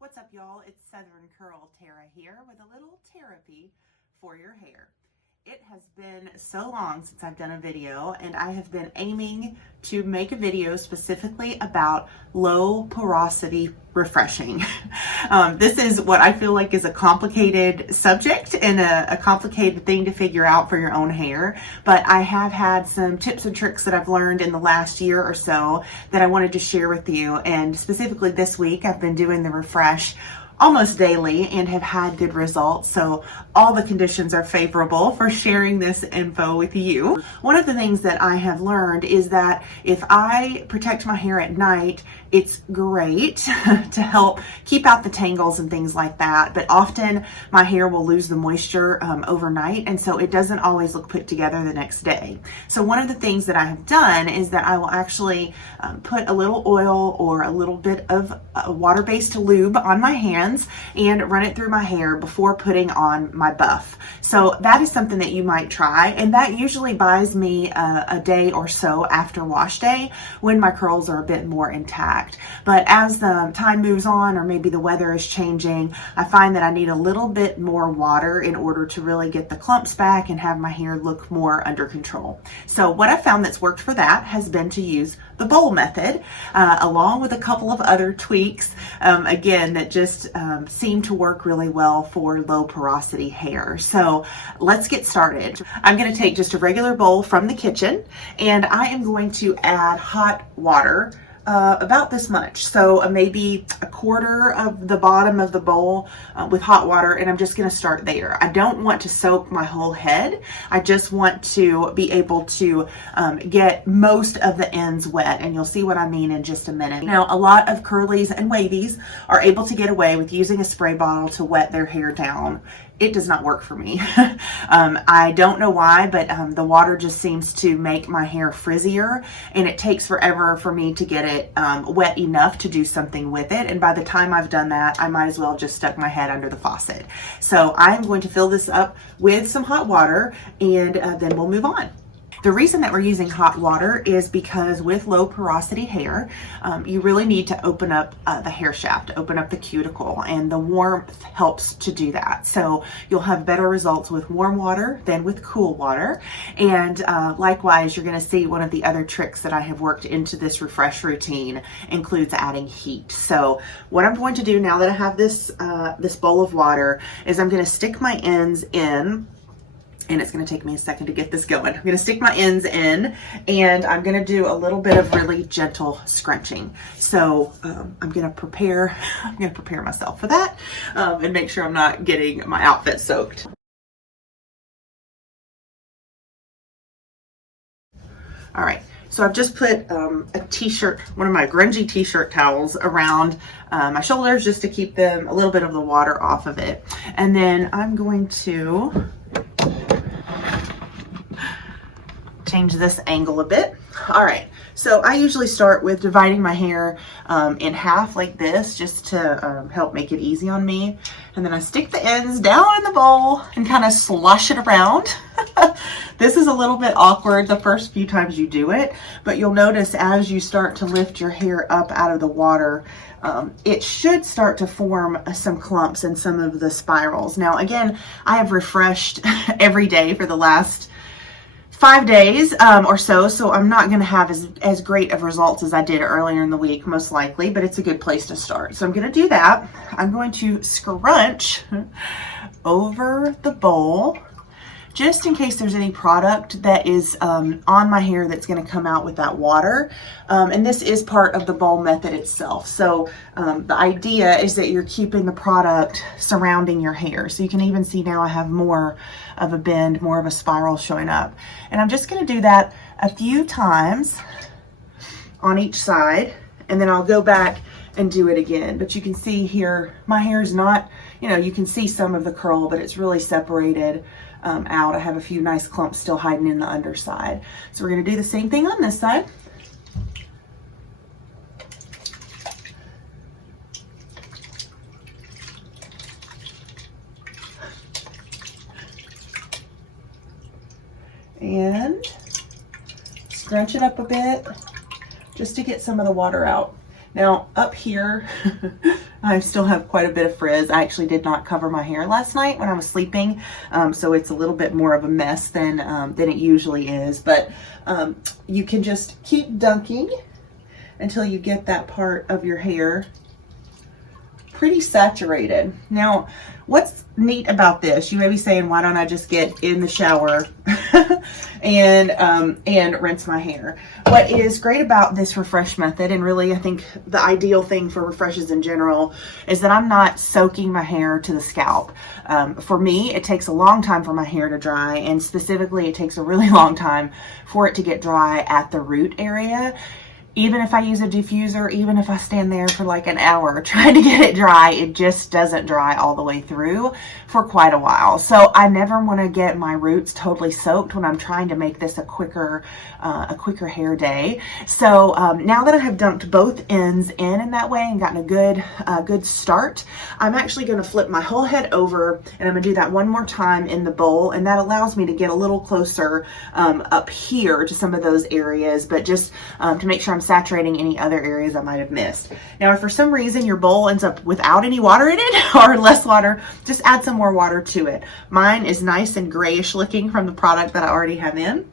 What's up, y'all? It's Southern Curl Tara here with a little therapy for your hair. It has been so long since I've done a video, and I have been aiming to make a video specifically about low porosity refreshing. This is what I feel like is a complicated subject and a complicated thing to figure out for your own hair, but I have had some tips and tricks that I've learned in the last year or so that I wanted to share with you. And specifically this week, I've been doing the refresh almost daily and have had good results. So all the conditions are favorable for sharing this info with you. One of the things that I have learned is that if I protect my hair at night, it's great to help keep out the tangles and things like that. But often my hair will lose the moisture overnight, and so it doesn't always look put together the next day. So one of the things that I have done is that I will actually put a little oil or a little bit of water-based lube on my hands and run it through my hair before putting on my buff. So that is something that you might try, and that usually buys me a day or so after wash day when my curls are a bit more intact. But as the time moves on, or maybe the weather is changing, I find that I need a little bit more water in order to really get the clumps back and have my hair look more under control. So what I found that's worked for that has been to use the bowl method, along with a couple of other tweaks, again, that just seem to work really well for low porosity hair. So let's get started. I'm going to take just a regular bowl from the kitchen, and I am going to add hot water, about this much. So maybe a quarter of the bottom of the bowl with hot water, and I'm just going to start there. I don't want to soak my whole head. I just want to be able to get most of the ends wet, and you'll see what I mean in just a minute. Now, a lot of curlies and wavies are able to get away with using a spray bottle to wet their hair down. It does not work for me. I don't know why, but the water just seems to make my hair frizzier, and it takes forever for me to get it wet enough to do something with it. And by the time I've done that, I might as well have just stuck my head under the faucet. So I'm going to fill this up with some hot water, and then we'll move on. The reason that we're using hot water is because with low porosity hair, you really need to open up the hair shaft, open up the cuticle, and the warmth helps to do that. So you'll have better results with warm water than with cool water. And likewise, you're going to see one of the other tricks that I have worked into this refresh routine includes adding heat. So what I'm going to do now that I have this, this bowl of water is I'm going to stick my ends in. And it's going to take me a second to get this going. I'm going to stick my ends in, and I'm going to do a little bit of really gentle scrunching. So I'm going to prepare myself for that and make sure I'm not getting my outfit soaked. All right. So I've just put a t-shirt, one of my grungy t-shirt towels around my shoulders just to keep them a little bit of the water off of it. And then I'm going to change this angle a bit. All right, so I usually start with dividing my hair in half like this, just to help make it easy on me. And then I stick the ends down in the bowl and kind of slosh it around. This is a little bit awkward the first few times you do it, but you'll notice as you start to lift your hair up out of the water, it should start to form some clumps and some of the spirals. Now, again, I have refreshed every day for the last 5 days or so, so I'm not going to have as great of results as I did earlier in the week, most likely, but it's a good place to start. So I'm going to do that. I'm going to scrunch over the bowl, just in case there's any product that is on my hair that's going to come out with that water. And this is part of the bowl method itself. So the idea is that you're keeping the product surrounding your hair. So you can even see now I have more of a bend, more of a spiral showing up. And I'm just going to do that a few times on each side, and then I'll go back and do it again. But you can see here, my hair is not, you can see some of the curl, but it's really separated out. I have a few nice clumps still hiding in the underside. So we're going to do the same thing on this side. And scrunch it up a bit just to get some of the water out. Now up here, I still have quite a bit of frizz. I actually did not cover my hair last night when I was sleeping, so it's a little bit more of a mess than it usually is. But you can just keep dunking until you get that part of your hair pretty saturated. Now, what's neat about this, you may be saying, why don't I just get in the shower and rinse my hair? What is great about this refresh method, and really I think the ideal thing for refreshes in general, is that I'm not soaking my hair to the scalp. For me, it takes a long time for my hair to dry, and specifically it takes a really long time for it to get dry at the root area. Even if I use a diffuser, even if I stand there for like an hour trying to get it dry, it just doesn't dry all the way through for quite a while. So I never want to get my roots totally soaked when I'm trying to make this a quicker hair day. So now that I have dunked both ends in that way and gotten a good start, I'm actually going to flip my whole head over, and I'm going to do that one more time in the bowl, and that allows me to get a little closer up here to some of those areas, but just to make sure I'm saturating any other areas I might have missed. Now, if for some reason your bowl ends up without any water in it or less water, just add some more water to it. Mine is nice and grayish looking from the product that I already have in.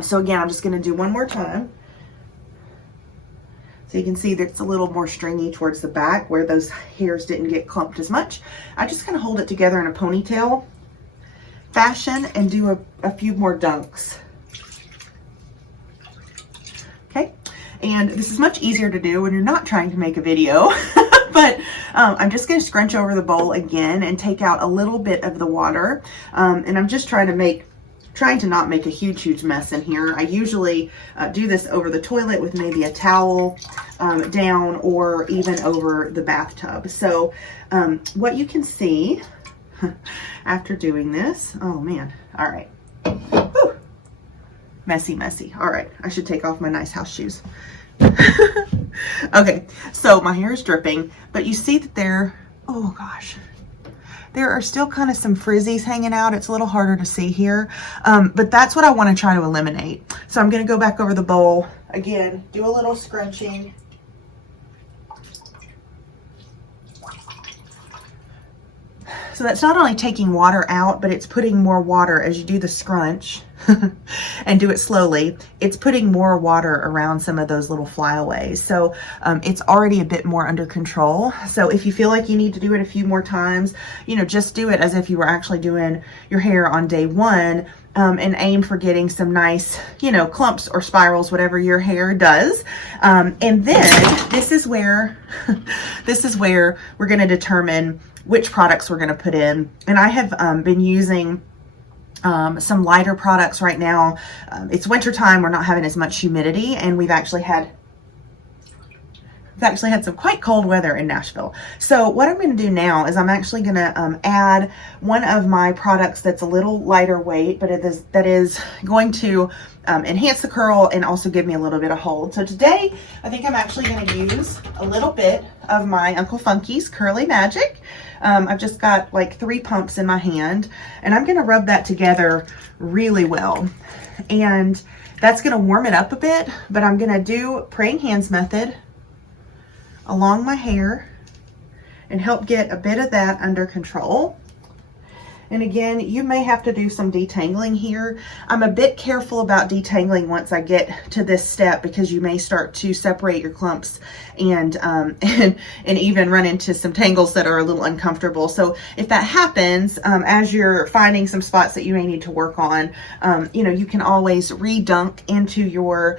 So again, I'm just going to do one more time. So you can see that it's a little more stringy towards the back where those hairs didn't get clumped as much. I just kind of hold it together in a ponytail fashion and do a few more dunks. Okay, and this is much easier to do when you're not trying to make a video, but I'm just going to scrunch over the bowl again and take out a little bit of the water, and I'm just trying to not make a huge mess in here. I usually do this over the toilet with maybe a towel down, or even over the bathtub. So what you can see after doing this, oh man, all right. Whew. Messy. All right, I should take off my nice house shoes. Okay, so my hair is dripping, but you see that there are still kind of some frizzies hanging out. It's a little harder to see here, but that's what I want to try to eliminate. So I'm going to go back over the bowl again, do a little scrunching. So that's not only taking water out, but it's putting more water as you do the scrunch and do it slowly. It's putting more water around some of those little flyaways. So it's already a bit more under control. So if you feel like you need to do it a few more times, just do it as if you were actually doing your hair on day one, and aim for getting some nice, clumps or spirals, whatever your hair does. And then this is where we're going to determine which products we're going to put in. And I have been using some lighter products right now. It's winter time. We're not having as much humidity, and we've actually had some quite cold weather in Nashville. So what I'm going to do now is I'm actually going to add one of my products that's a little lighter weight, but that is going to enhance the curl and also give me a little bit of hold. So today, I think I'm actually going to use a little bit of my Uncle Funky's Curly Magic. I've just got like 3 pumps in my hand, and I'm going to rub that together really well. And that's going to warm it up a bit, but I'm going to do praying hands method along my hair and help get a bit of that under control. And again, you may have to do some detangling here. I'm a bit careful about detangling once I get to this step, because you may start to separate your clumps and even run into some tangles that are a little uncomfortable. So if that happens, as you're finding some spots that you may need to work on, you can always re-dunk into your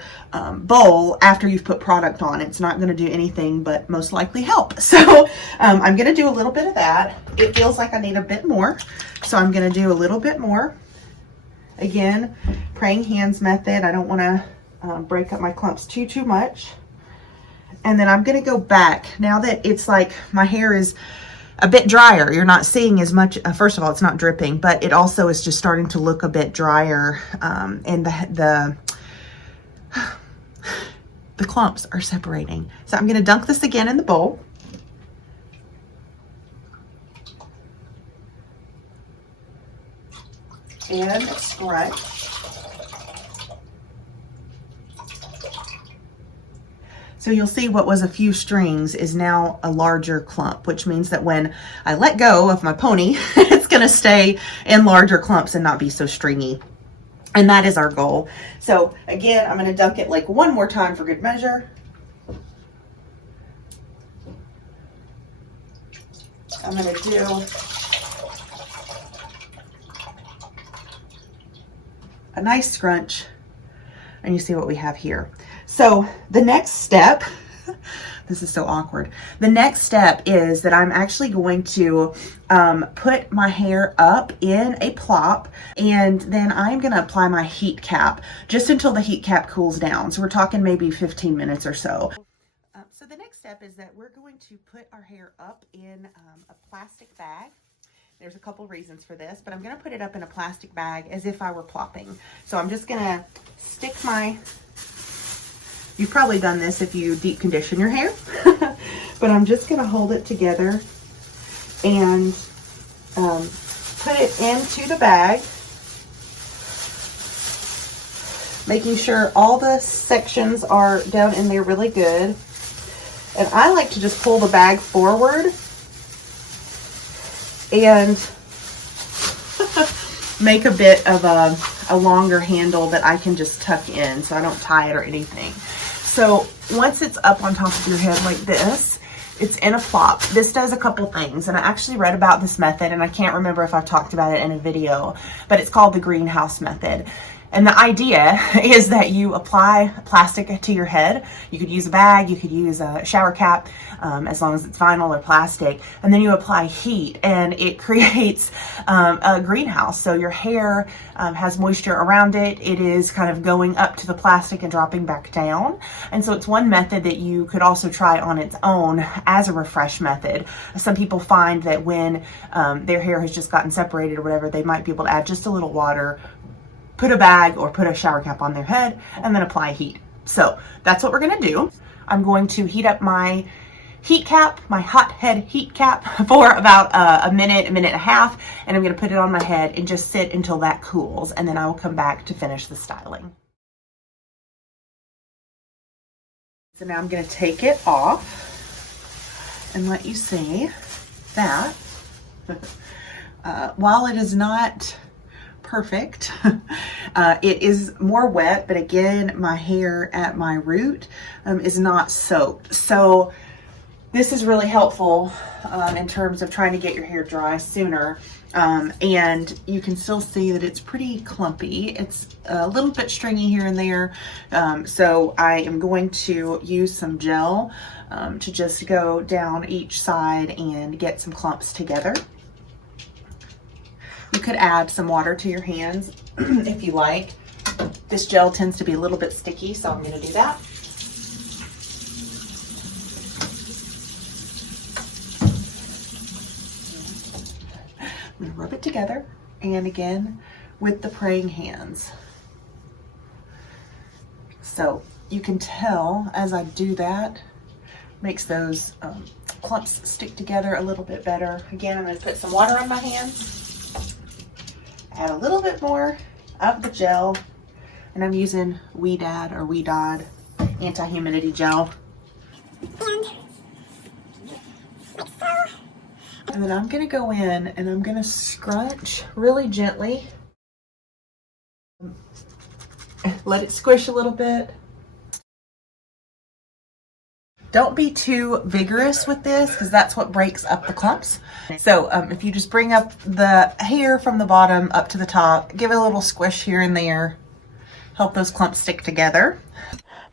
bowl after you've put product on. It's not going to do anything but most likely help. So I'm going to do a little bit of that. It feels like I need a bit more, so I'm going to do a little bit more. Again, praying hands method. I don't want to break up my clumps too much. And then I'm going to go back now that it's like my hair is a bit drier. You're not seeing as much. First of all, it's not dripping, but it also is just starting to look a bit drier, and the clumps are separating. So I'm going to dunk this again in the bowl. And scrunch. So you'll see what was a few strings is now a larger clump, which means that when I let go of my pony, it's gonna stay in larger clumps and not be so stringy. And that is our goal. So again, I'm gonna dunk it like one more time for good measure. I'm gonna do a nice scrunch, and you see what we have here. So the next step, this is so awkward. The next step is that I'm actually going to put my hair up in a plop, and then I'm gonna apply my heat cap just until the heat cap cools down. So we're talking maybe 15 minutes or so. So the next step is that we're going to put our hair up in a plastic bag. There's a couple reasons for this, but I'm gonna put it up in a plastic bag as if I were plopping. So I'm just gonna stick my, you've probably done this if you deep condition your hair, but I'm just gonna hold it together and put it into the bag, making sure all the sections are down in there really good. And I like to just pull the bag forward and make a bit of a longer handle that I can just tuck in so I don't tie it or anything. So once it's up on top of your head like this, it's in a plop. This does a couple things, and I actually read about this method, and I can't remember if I've talked about it in a video, but it's called the greenhouse method. And the idea is that you apply plastic to your head. You could use a bag, you could use a shower cap, as long as it's vinyl or plastic. And then you apply heat, and it creates a greenhouse. So your hair has moisture around it. It is kind of going up to the plastic and dropping back down. And so it's one method that you could also try on its own as a refresh method. Some people find that when their hair has just gotten separated or whatever, they might be able to add just a little water, put a bag or put a shower cap on their head, and then apply heat. So that's what we're gonna do. I'm going to heat up my heat cap, my hot head heat cap, for about a minute and a half, and I'm gonna put it on my head and just sit until that cools, and then I will come back to finish the styling. So now I'm gonna take it off and let you see that while it is not perfect, it is more wet, but again, my hair at my root is not soaked. So this is really helpful in terms of trying to get your hair dry sooner. And you can still see that it's pretty clumpy. It's a little bit stringy here and there. So I am going to use some gel to just go down each side and get some clumps together. You could add some water to your hands if you like. This gel tends to be a little bit sticky, so I'm going to do that. I'm going to rub it together, and again with the praying hands. So you can tell as I do that, makes those clumps stick together a little bit better. Again, I'm going to put some water on my hands. Add a little bit more of the gel, and I'm using Wedad anti-humidity gel. And then I'm gonna go in and I'm gonna scrunch really gently. Let it squish a little bit. Don't be too vigorous with this because that's what breaks up the clumps. So if you just bring up the hair from the bottom up to the top, give it a little squish here and there, help those clumps stick together.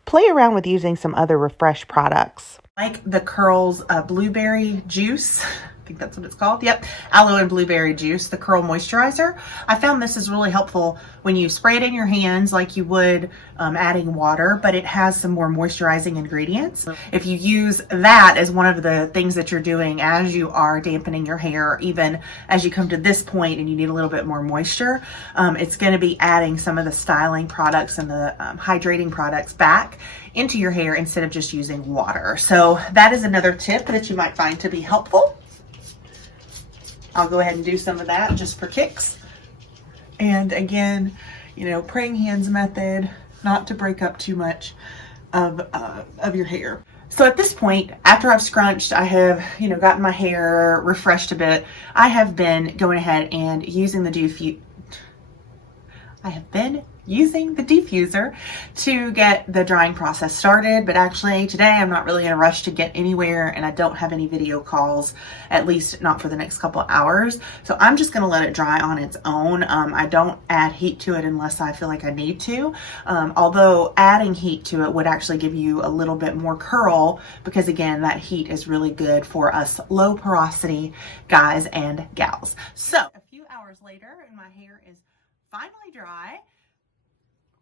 Play around with using some other Refresh products. Like the Curls blueberry juice. I think that's what it's called. Yep, aloe and blueberry juice, the curl moisturizer. I found this is really helpful when you spray it in your hands like you would adding water, but it has some more moisturizing ingredients. If you use that as one of the things that you're doing as you are dampening your hair, even as you come to this point and you need a little bit more moisture, it's going to be adding some of the styling products and the hydrating products back into your hair instead of just using water. So that is another tip that you might find to be helpful. I'll go ahead and do some of that just for kicks. And again, you know, praying hands method, not to break up too much of your hair. So at this point, after I've scrunched, I have, gotten my hair refreshed a bit. I have been going ahead and using the diffuser to get the drying process started. But actually today I'm not really in a rush to get anywhere, and I don't have any video calls, at least not for the next couple of hours. So I'm just going to let it dry on its own. I don't add heat to it unless I feel like I need to. Although adding heat to it would actually give you a little bit more curl, because again, that heat is really good for us low porosity guys and gals. So a few hours later, and my hair is finally dry.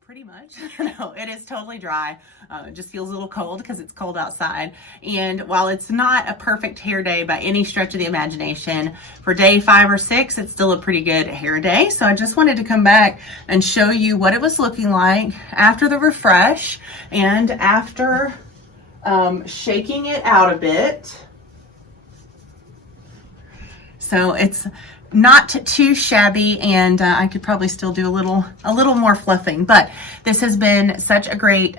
Pretty much. No, it is totally dry. It just feels a little cold because it's cold outside. And while it's not a perfect hair day by any stretch of the imagination, for day 5 or 6, it's still a pretty good hair day. So I just wanted to come back and show you what it was looking like after the refresh and after shaking it out a bit. So it's not too shabby, and I could probably still do a little more fluffing, but this has been such a great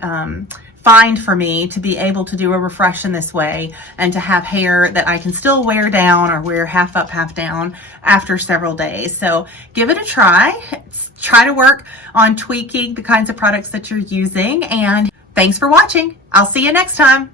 find for me to be able to do a refresh in this way and to have hair that I can still wear down or wear half up, half down after several days. So give it a try. Try to work on tweaking the kinds of products that you're using, and thanks for watching. I'll see you next time.